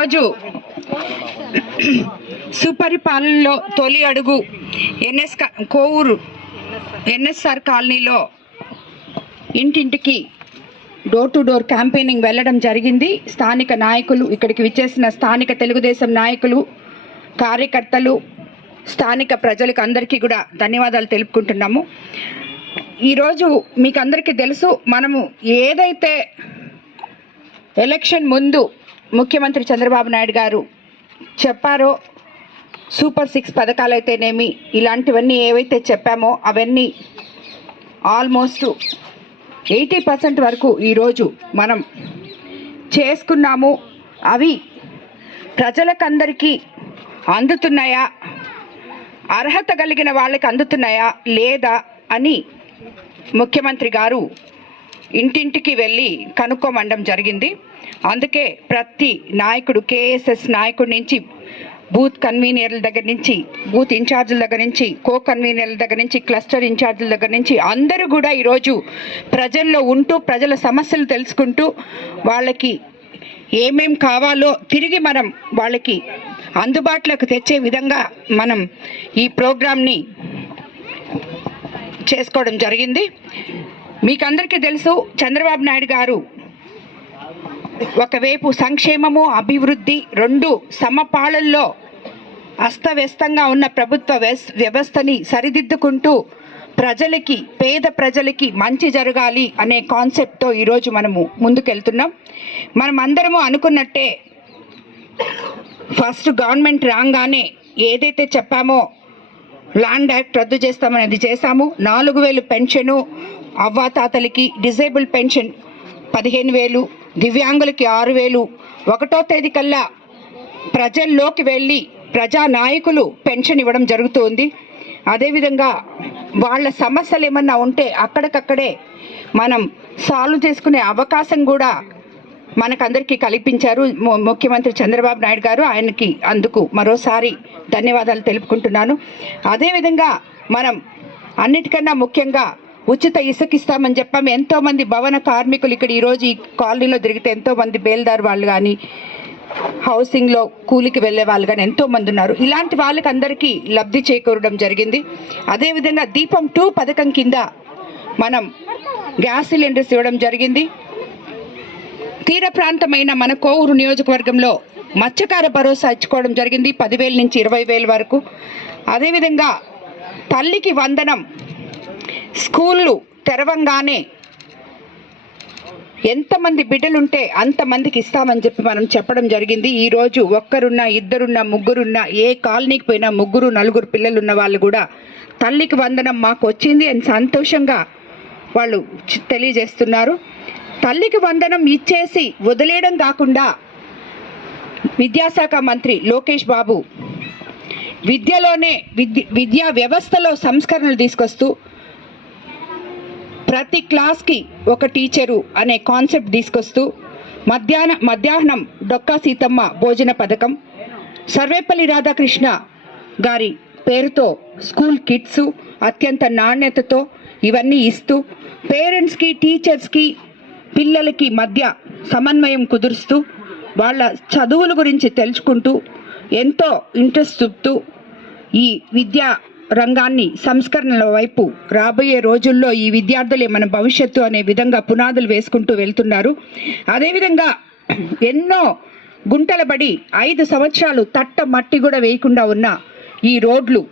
ఈరోజు సుపరిపాలనలో తొలి అడుగు కోవూరు ఎన్ఎస్ఆర్ కాలనీలో ఇంటింటికి డోర్ టు డోర్ క్యాంపెయినింగ్ వెళ్ళడం జరిగింది. స్థానిక నాయకులు, ఇక్కడికి విచ్చేసిన స్థానిక తెలుగుదేశం నాయకులు, కార్యకర్తలు, స్థానిక ప్రజలకు అందరికీ కూడా ధన్యవాదాలు తెలుపుకుంటున్నాము. ఈరోజు మీకు అందరికీ తెలుసు, మనము ఏదైతే ఎలక్షన్ ముందు ముఖ్యమంత్రి చంద్రబాబు నాయుడు గారు చెప్పారో, సూపర్ 6 పథకాలు అయితేనేమి, ఇలాంటివన్నీ ఏవైతే చెప్పామో అవన్నీ ఆల్మోస్ట్ 80% వరకు ఈరోజు మనం చేసుకున్నాము. అవి ప్రజలకందరికీ అందుతున్నాయా, అర్హత కలిగిన వాళ్ళకి అందుతున్నాయా లేదా అని ముఖ్యమంత్రి గారు ఇంటింటికి వెళ్ళి కనుక్కోమండం జరిగింది. అందుకే ప్రతి నాయకుడు, కేఎస్ఎస్ నాయకుడి నుంచి బూత్ కన్వీనర్ల దగ్గర నుంచి, బూత్ ఇన్ఛార్జీల దగ్గర నుంచి, కో కన్వీనర్ల దగ్గర నుంచి, క్లస్టర్ ఇన్ఛార్జీల దగ్గర నుంచి అందరూ కూడా ఈరోజు ప్రజల్లో ఉంటూ, ప్రజల సమస్యలు తెలుసుకుంటూ, వాళ్ళకి ఏమేం కావాలో తిరిగి మనం వాళ్ళకి అందుబాటులోకి తెచ్చే విధంగా మనం ఈ ప్రోగ్రామ్ని చేసుకోవడం జరిగింది. మీకు అందరికీ తెలుసు, చంద్రబాబు నాయుడు గారు ఒకవైపు సంక్షేమము, అభివృద్ధి రెండు సమపాళల్లో అస్తవ్యస్తంగా ఉన్న ప్రభుత్వ వ్యవస్థని సరిదిద్దుకుంటూ ప్రజలకి, పేద ప్రజలకి మంచి జరగాలి అనే కాన్సెప్ట్తో ఈరోజు మనము ముందుకెళ్తున్నాం. మనం అందరము అనుకున్నట్టే ఫస్ట్ గవర్నమెంట్ రాగానే ఏదైతే చెప్పామో, ల్యాండ్ యాక్ట్ రద్దు చేస్తామనేది చేశాము. 4,000 పెన్షను అవ్వాతాతలకి, డిజేబుల్ పెన్షన్ 15,000, దివ్యాంగులకి 6,000, 1వ తేదీ కల్లా ప్రజల్లోకి వెళ్ళి ప్రజానాయకులు పెన్షన్ ఇవ్వడం జరుగుతుంది. అదేవిధంగా వాళ్ళ సమస్యలు ఏమన్నా ఉంటే అక్కడికక్కడే మనం సాల్వ్ చేసుకునే అవకాశం కూడా మనకందరికీ కల్పించారు ముఖ్యమంత్రి చంద్రబాబు నాయుడు గారు. ఆయనకి అందుకు మరోసారి ధన్యవాదాలు తెలుపుకుంటున్నాను. అదేవిధంగా మనం అన్నిటికన్నా ముఖ్యంగా ఉచిత ఇసుక ఇస్తామని చెప్పాము. ఎంతోమంది భవన కార్మికులు ఇక్కడ ఈరోజు ఈ కాలనీలో తిరిగితే ఎంతోమంది బేల్దార్ వాళ్ళు కానీ, హౌసింగ్లో కూలికి వెళ్ళే వాళ్ళు కానీ ఎంతోమంది ఉన్నారు. ఇలాంటి వాళ్ళకి అందరికీ లబ్ధి చేకూరడం జరిగింది. అదేవిధంగా దీపం 2 పథకం కింద మనం గ్యాస్ సిలిండర్స్ ఇవ్వడం జరిగింది. తీర ప్రాంతమైన మన కోవూరు నియోజకవర్గంలో మత్స్యకార భరోసా ఇచ్చుకోవడం జరిగింది, 10,000 నుంచి 20,000 వరకు. అదేవిధంగా తల్లికి వందనం స్కూళ్ళు తెరవంగానే ఎంతమంది బిడ్డలుంటే అంతమందికి ఇస్తామని చెప్పి మనం చెప్పడం జరిగింది. ఈరోజు ఒక్కరున్నా, ఇద్దరున్నా, ముగ్గురున్నా, ఏ కాలనీకి పోయినా 3, 4 పిల్లలున్న వాళ్ళు కూడా తల్లికి వందనం మాకు వచ్చింది అని సంతోషంగా వాళ్ళు తెలియజేస్తున్నారు. తల్లికి వందనం ఇచ్చేసి వదిలేయడం కాకుండా విద్యాశాఖ మంత్రి లోకేష్ బాబు విద్యా వ్యవస్థలో సంస్కరణలు తీసుకొస్తూ ప్రతి క్లాస్కి ఒక టీచరు అనే కాన్సెప్ట్ తీసుకొస్తూ మధ్యాహ్నం డొక్కా సీతమ్మ భోజన పథకం, సర్వేపల్లి రాధాకృష్ణ గారి పేరుతో స్కూల్ కిట్స్ అత్యంత నాణ్యతతో ఇవన్నీ ఇస్తూ, పేరెంట్స్కి, టీచర్స్కి, పిల్లలకి మధ్య సమన్వయం కుదురుస్తూ, వాళ్ళ చదువుల గురించి తెలుసుకుంటూ ఎంతో ఇంట్రెస్ట్ చూపుతూ ఈ విద్యా రంగాన్ని సంస్కరణల వైపు రాబోయే రోజుల్లో ఈ విద్యార్థులే మన భవిష్యత్తు అనే విధంగా పునాదులు వేసుకుంటూ వెళ్తున్నారు. అదేవిధంగా ఎన్నో గుంటల బడి 5 సంవత్సరాలు తట్ట మట్టి కూడా వేయకుండా ఉన్న ఈ రోడ్లు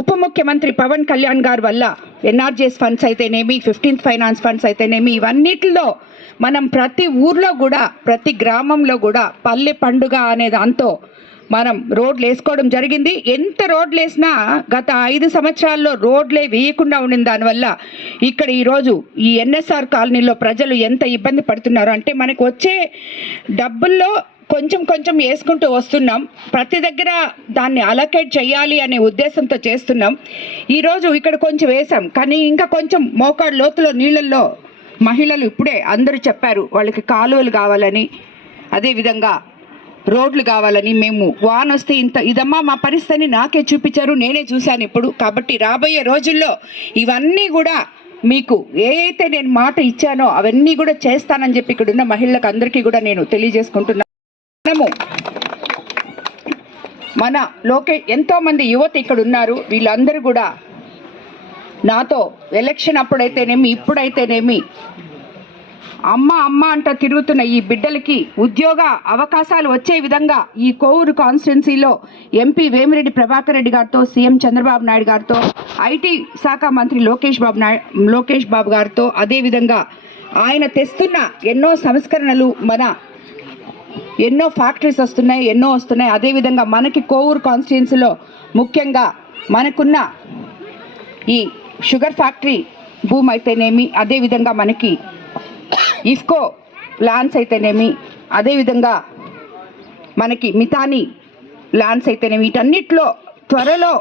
ఉప ముఖ్యమంత్రి పవన్ కళ్యాణ్ గారి వల్ల ఎన్ఆర్జీఎస్ ఫండ్స్ అయితేనేమి, 15th ఫైనాన్స్ ఫండ్స్ అయితేనేమి, ఇవన్నిటిలో మనం ప్రతి ఊర్లో కూడా, ప్రతి గ్రామంలో కూడా పల్లె పండుగ అనే దాంతో మనం రోడ్లు వేసుకోవడం జరిగింది. ఎంత రోడ్లు వేసినా గత 5 సంవత్సరాల్లో రోడ్లే వేయకుండా ఉండిన దానివల్ల ఇక్కడ ఈరోజు ఈ ఎన్ఎస్ఆర్ కాలనీలో ప్రజలు ఎంత ఇబ్బంది పడుతున్నారు అంటే, మనకు వచ్చే డబ్బుల్లో కొంచెం కొంచెం వేసుకుంటూ వస్తున్నాం. ప్రతి దగ్గర దాన్ని అలొకేట్ చేయాలి అనే ఉద్దేశంతో చేస్తున్నాం. ఈరోజు ఇక్కడ కొంచెం వేసాం, కానీ ఇంకా కొంచెం మోకాడు లోతులో నీళ్ళల్లో మహిళలు ఇప్పుడే అందరూ చెప్పారు వాళ్ళకి కాలువలు కావాలని, అదేవిధంగా రోడ్లు కావాలని. మేము వాన వస్తే ఇదమ్మా మా పరిస్థితిని నాకే చూపించారు, నేనే చూశాను ఇప్పుడు. కాబట్టి రాబోయే రోజుల్లో ఇవన్నీ కూడా మీకు ఏదైతే నేను మాట ఇచ్చానో అవన్నీ కూడా చేస్తానని చెప్పి ఇక్కడ ఉన్న మహిళలకు అందరికీ కూడా నేను తెలియజేసుకుంటున్నాను. మనము మన ఎంతోమంది యువత ఇక్కడ ఉన్నారు. వీళ్ళందరూ కూడా నాతో ఎలక్షన్ అప్పుడైతేనేమి ఇప్పుడైతేనేమి అమ్మ అమ్మ అంట తిరుగుతున్న ఈ బిడ్డలకి ఉద్యోగ అవకాశాలు వచ్చే విధంగా ఈ కోవూరు కాన్స్టిట్యున్సీలో ఎంపీ వేమిరెడ్డి ప్రభాకర్ రెడ్డి గారితో, సీఎం చంద్రబాబు నాయుడు గారితో, ఐటీ శాఖ మంత్రి లోకేష్ బాబు గారితో, అదేవిధంగా ఆయన తెస్తున్న ఎన్నో సంస్కరణలు, ఎన్నో ఫ్యాక్టరీస్ వస్తున్నాయి. అదేవిధంగా మనకి కోవూరు కాన్స్టిట్యున్సీలో ముఖ్యంగా మనకున్న ఈ షుగర్ ఫ్యాక్టరీ భూమి అయితేనేమి, అదేవిధంగా మనకి ఇఫ్కో ల్యాండ్స్ అయితేనేమి, అదేవిధంగా మనకి మితాని ల్యాండ్స్ అయితేనేమి, వీటన్నిటిలో త్వరలో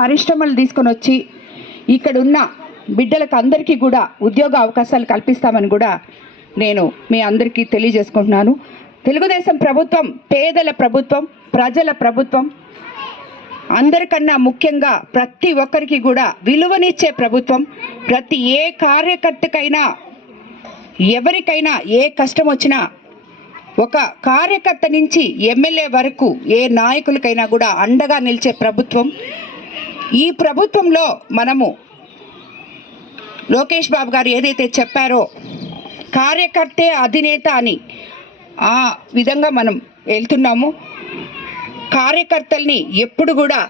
పరిశ్రమలు తీసుకొని వచ్చి ఇక్కడ ఉన్న బిడ్డలకు అందరికీ కూడా ఉద్యోగ అవకాశాలు కల్పిస్తామని కూడా నేను మీ అందరికీ తెలియజేసుకుంటున్నాను. తెలుగుదేశం ప్రభుత్వం పేదల ప్రభుత్వం, ప్రజల ప్రభుత్వం, అందరికన్నా ముఖ్యంగా ప్రతి ఒక్కరికి కూడా విలువనిచ్చే ప్రభుత్వం. ప్రతి ఏ కార్యకర్తకైనా, ఎవరికైనా ఏ కష్టం వచ్చినా ఒక కార్యకర్త నుంచి ఎమ్మెల్యే వరకు ఏ నాయకులకైనా కూడా అండగా నిలిచే ప్రభుత్వం. ఈ ప్రభుత్వంలో మనము లోకేష్ బాబు గారు ఏదైతే చెప్పారో కార్యకర్తే అధినేత అని, ఆ విధంగా మనం వెళ్తున్నాము. కార్యకర్తల్ని ఎప్పుడు కూడా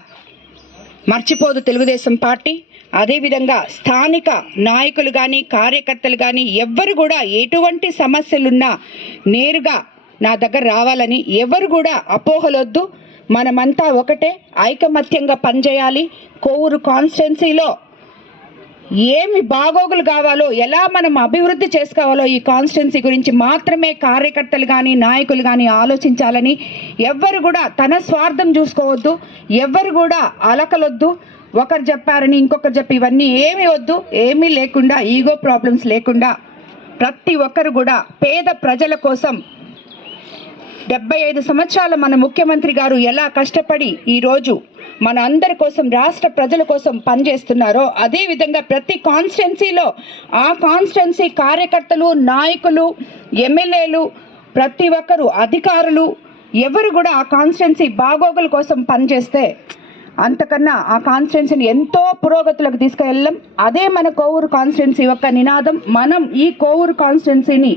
మర్చిపోదు తెలుగుదేశం పార్టీ. అదేవిధంగా స్థానిక నాయకులు కానీ కార్యకర్తలు కానీ ఎవ్వరు కూడా ఎటువంటి సమస్యలున్నా నేరుగా నా దగ్గర రావాలని, ఎవరు కూడా అపోహలొద్దు. మనమంతా ఒకటే, ఐకమత్యంగా పనిచేయాలి. కోవూరు కాన్స్టిట్యున్సీలో ఏమి బాగోగులు కావాలో, ఎలా మనం అభివృద్ధి చేసుకోవాలో ఈ కాన్స్టిట్యున్సీ గురించి మాత్రమే కార్యకర్తలు కానీ నాయకులు కానీ ఆలోచించాలని, ఎవ్వరు కూడా తన స్వార్థం చూసుకోవద్దు, ఎవ్వరు కూడా అలకలొద్దు. ఒకరు చెప్పారని ఇంకొకరు చెప్పి ఇవన్నీ ఏమీ వద్దు. ఏమీ లేకుండా, ఈగో ప్రాబ్లమ్స్ లేకుండా ప్రతి ఒక్కరు కూడా పేద ప్రజల కోసం 75 సంవత్సరాల మన ముఖ్యమంత్రి గారు ఎలా కష్టపడి ఈరోజు మన అందరి కోసం, రాష్ట్ర ప్రజల కోసం పనిచేస్తున్నారో అదేవిధంగా ప్రతి కాన్స్టిట్యున్సీలో ఆ కాన్స్టిట్యున్సీ కార్యకర్తలు, నాయకులు, ఎమ్మెల్యేలు, ప్రతి ఒక్కరు అధికారులు ఎవరు కూడా ఆ కాన్స్టిట్యున్సీ బాగోగుల కోసం పనిచేస్తే అంతకన్నా ఆ కాన్స్టిట్యున్సీని ఎంతో పురోగతులకు తీసుకెళ్ళం. అదే మన కోవూరు కాన్స్టిట్యున్సీ యొక్క నినాదం. మనం ఈ కోవూరు కాన్స్టిట్యున్సీని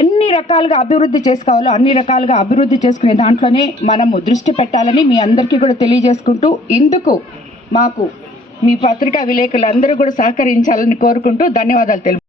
ఎన్ని రకాలుగా అభివృద్ధి చేసుకోవాలో అన్ని రకాలుగా అభివృద్ధి చేసుకునే దాంట్లోనే మనము దృష్టి పెట్టాలని మీ అందరికీ కూడా తెలియజేసుకుంటూ, ఇందుకు మాకు మీ పత్రికా విలేకరులందరూ కూడా సహకరించాలని కోరుకుంటూ ధన్యవాదాలు తెలుపు.